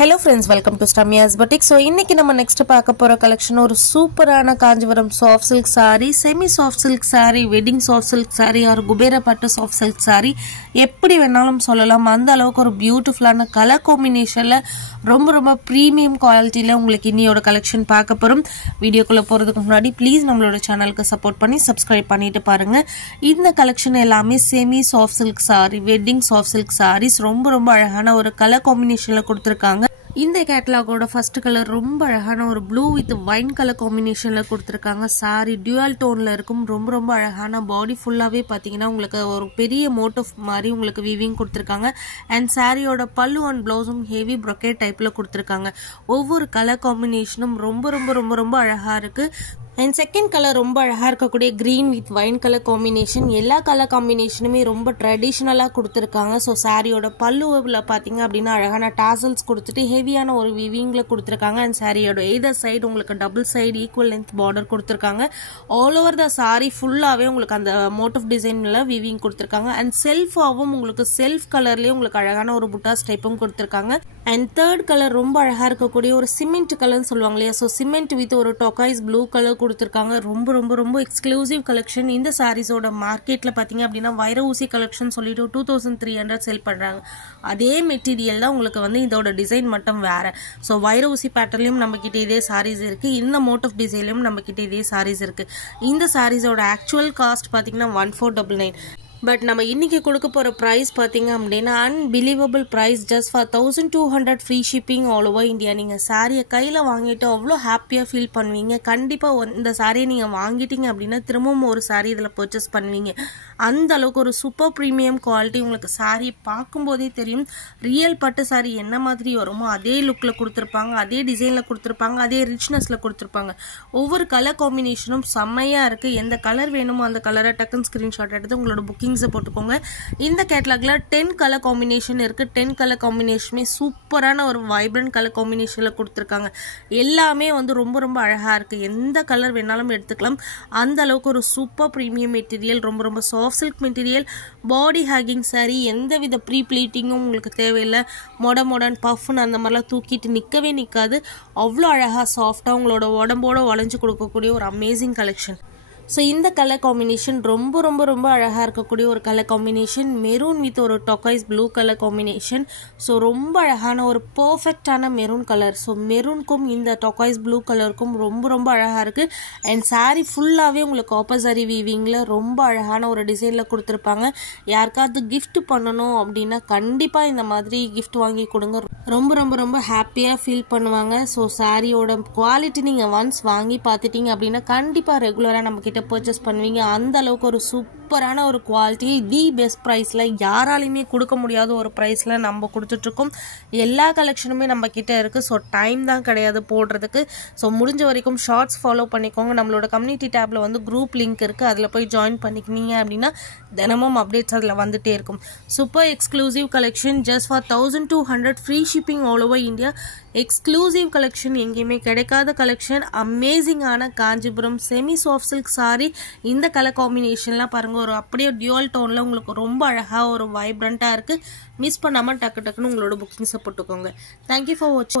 Hello friends, welcome to Stammia's Boutique. So இன்னைக்கு நம்ம next பார்க்க போற கலெக்ஷன் ஒரு சூப்பரான Kanchipuram soft silk saree, semi soft silk saree, wedding soft silk saree or Kubera பட்டு soft silk saree எப்படி வேணாலும் சொல்லலாம். அந்த அளவுக்கு ஒரு பியூட்டிஃபுல்லான கலர் காம்பினேஷன்ல ரொம்ப பிரீமியம் குவாலிட்டில உங்களுக்கு இன்னியோட கலெக்ஷன் பார்க்க போறோம். வீடியோக்குள்ள போறதுக்கு முன்னாடி ப்ளீஸ் நம்மளோட சேனலுக்கு சப்போர்ட் பண்ணி சப்ஸ்கிரைப் பண்ணிட்டு பாருங்க. இந்த கலெக்ஷன் எல்லாமே semi soft silk saree, wedding soft silk sarees ரொம்ப அழகான ஒரு கலர் காம்பினேஷன்ல கொடுத்திருக்காங்க. இந்த கேட்டலாகோட ஃபர்ஸ்ட் கலர் ரொம்ப அழகான ஒரு ப்ளூ வித் வைன் கலர் காம்பினேஷன்ல கொடுத்திருக்காங்க. சாரி டியூயல் டோன்ல இருக்கும். ரொம்ப அழகான பாடி ஃபுல்லாவே பாத்தீங்கன்னா உங்களுக்கு ஒரு பெரிய மோட்டிவ் மாதிரி உங்களுக்கு வீவிங் கொடுத்திருக்காங்க. அண்ட் சாரியோட பல்லு அண்ட் பிளவுஸும் ஹெவி ப்ரொக்கேட் டைப்ல கொடுத்திருக்காங்க. ஒவ்வொரு கலர் காம்பினேஷனும் ரொம்ப அழகா இருக்கு. அண்ட் செகண்ட் கலர் ரொம்ப அழகா இருக்கக்கூடிய green with wine colour combination. எல்லா கலர் காம்பினேஷனுமே ரொம்ப ட்ரெடிஷ்னலா கொடுத்திருக்காங்க. ஸோ சாரியோட பல்லுவில் பாத்தீங்க அப்படின்னா அழகான டாசல்ஸ் கொடுத்துட்டு ஹெவியான ஒரு விவிங்ல கொடுத்திருக்காங்க. அண்ட் சாரியோட எய்தர் சைடு உங்களுக்கு double side equal length border கொடுத்திருக்காங்க. ஆல் ஓவர் த சாரி ஃபுல்லாவே உங்களுக்கு அந்த மோட்டிவ் டிசைன்ல விவிங் கொடுத்திருக்காங்க. அண்ட் செல்ஃபாவும் உங்களுக்கு செல்ஃப் கலர்லயே உங்களுக்கு அழகான ஒரு புட்டாஸ் டைப்பும் கொடுத்திருக்காங்க. அண்ட் தேர்ட் கலர் ரொம்ப அழகா இருக்கக்கூடிய ஒரு சிமெண்ட் கலர்னு சொல்லுவாங்க இல்லையா. ஸோ சிமெண்ட் வித் ஒரு டொக்காய்ஸ் ப்ளூ கலர் கொடுத்திருக்காங்க. ரொம்ப எக்ஸ்க்ளூசிவ் கலெக்ஷன். இந்த சாரீஸோட மார்க்கெட்ல பாத்தீங்க அப்படின்னா வைர ஊசி கலெக்ஷன் சொல்லிட்டு 2300 செல் பண்றாங்க. அதே மெட்டீரியல் தான் உங்களுக்கு வந்து இதோட டிசைன் மட்டும் வேற. ஸோ வைர ஊசி பேட்டர்லயும் நம்ம கிட்ட இதே சாரீஸ் இருக்கு. இந்த மோட்டிவ் டிசைன்லயும் நம்ம கிட்ட இதே சாரீஸ் இருக்கு. இந்த சாரீஸோட ஆக்சுவல் காஸ்ட் பாத்தீங்கன்னா 1499. பட் நம்ம இன்னைக்கு கொடுக்க போற பிரைஸ் பாத்தீங்க அப்படின்னா unbelievable price. Just for 1200 free shipping all over India. நீங்க சாரியை கையில வாங்கிட்டு அவ்வளோ ஹாப்பியா ஃபீல் பண்ணுவீங்க. கண்டிப்பா இந்த சாரியை நீங்க வாங்கிட்டீங்க அப்படின்னா திரும்பவும் ஒரு சாரி இதுல பர்ச்சேஸ் பண்ணுவீங்க. அந்த அளவுக்கு ஒரு சூப்பர் பிரீமியம் குவாலிட்டி. உங்களுக்கு சாரி பார்க்கும் போதே தெரியும் ரியல் பட்டு சாரி என்ன மாதிரி வருமோ அதே லுக்ல கொடுத்திருப்பாங்க, அதே டிசைன்ல கொடுத்திருப்பாங்க, அதே ரிச்னஸ்ல கொடுத்திருப்பாங்க. ஒவ்வொரு கலர் காம்பினேஷனும் செம்மையா இருக்கு. எந்த கலர் வேணுமோ அந்த கலரை டக்குன்னு ஸ்கிரீன்ஷாட் எடுத்து உங்களோட புக்கிங் போட்டுக்கோங்க. இந்த கேட்டலாக்ல 10 கலர் காம்பினேஷன் இருக்கு. 10 கலர் காம்பினேஷனுமே சூப்பரான ஒரு வைப்ரண்ட் கலர் காம்பினேஷன்ல கொடுத்திருக்காங்க. எல்லாமே வந்து ரொம்ப அழகா இருக்கு. எந்த கலர் வேணாலும் எடுத்துக்கலாம். அந்த அளவுக்கு ஒரு சூப்பர் பிரீமியம் மெட்டீரியல். ரொம்ப சாஃப்ட் சில்க் மெட்டீரியல். பாடி ஹேகிங் சாரி. எந்தவித ப்ரீ ப்ளீட்டிங்கும் உங்களுக்கு தேவையில்லை. மொடர்ன் பஃப்னு அந்த மாதிரிலாம் தூக்கிட்டு நிக்கவே நிக்காது. அவ்வளோ அழகா சாஃப்டா உங்களோட உடம்போட வளைஞ்சு கொடுக்கக்கூடிய ஒரு அமேசிங் கலெக்ஷன். ஸோ இந்த கலர் காம்பினேஷன் ரொம்ப அழகா இருக்கக்கூடிய ஒரு கலர் காம்பினேஷன். மெரூன் வித் ஒரு டொக்காய்ஸ் ப்ளூ கலர் காம்பினேஷன். ஸோ ரொம்ப அழகான ஒரு பர்ஃபெக்டான மெரூன் கலர். ஸோ மெரூனுக்கும் இந்த டொக்காய்ஸ் ப்ளூ கலருக்கும் ரொம்ப அழகா இருக்கு. அண்ட் சாரி ஃபுல்லாவே உங்களுக்கு ஆப்போசரி வீவிங்ல ரொம்ப அழகான ஒரு டிசைன்ல கொடுத்திருப்பாங்க. யாருக்காவது கிஃப்ட் பண்ணணும் அப்படின்னா கண்டிப்பா இந்த மாதிரி கிஃப்ட் வாங்கி கொடுங்க. ரொம்ப ஹாப்பியா ஃபீல் பண்ணுவாங்க. ஸோ சாரியோட குவாலிட்டி நீங்க ஒன்ஸ் வாங்கி பார்த்துட்டீங்க அப்படின்னா கண்டிப்பா ரெகுலரா நம்ம கிட்ட பர்ச்சேஸ் பண்ணுவீங்க. அந்த அளவுக்கு ஒரு சூப்பரான ஒரு குவாலிட்டி. தி பெஸ்ட் பிரைஸ்ல யாராலையுமே கொடுக்க முடியாத ஒரு பிரைஸ்ல நம்ம கொடுத்துட்டு இருக்கோம். எல்லா கலெக்ஷனுமே நம்ம கிட்ட இருக்கு. ஸோ டைம் தான் கிடையாது போடுறதுக்கு. ஸோ முடிஞ்ச வரைக்கும் ஷார்ட்ஸ் ஃபாலோ பண்ணிக்கோங்க. நம்மளோட கம்யூனிட்டி டேப்ல வந்து குரூப் லிங்க் இருக்கு. அதுல போய் ஜாயின் பண்ணிக்கினீங்க அப்படின்னா தினமும் அப்டேட்ஸ் அதுல வந்துட்டே இருக்கும். Super exclusive collection. Just for 1200 free shipping all over India. Exclusive collection. எங்கேயுமே கிடைக்காத கலெக்ஷன். அமேசிங்கான Kanchipuram semi soft silk sari. இந்த கலர் காம்பினேஷன்லாம் பாருங்க ஒரு அப்படியே டியூயல் டோன்ல உங்களுக்கு ரொம்ப அழகா ஒரு வைப்ரண்டா இருக்கு. மிஸ் பண்ணாம டக்குன்னு உங்களோட புக்கிங்ஸை போட்டுக்கோங்க. தேங்க்யூ ஃபார் வாட்சிங்.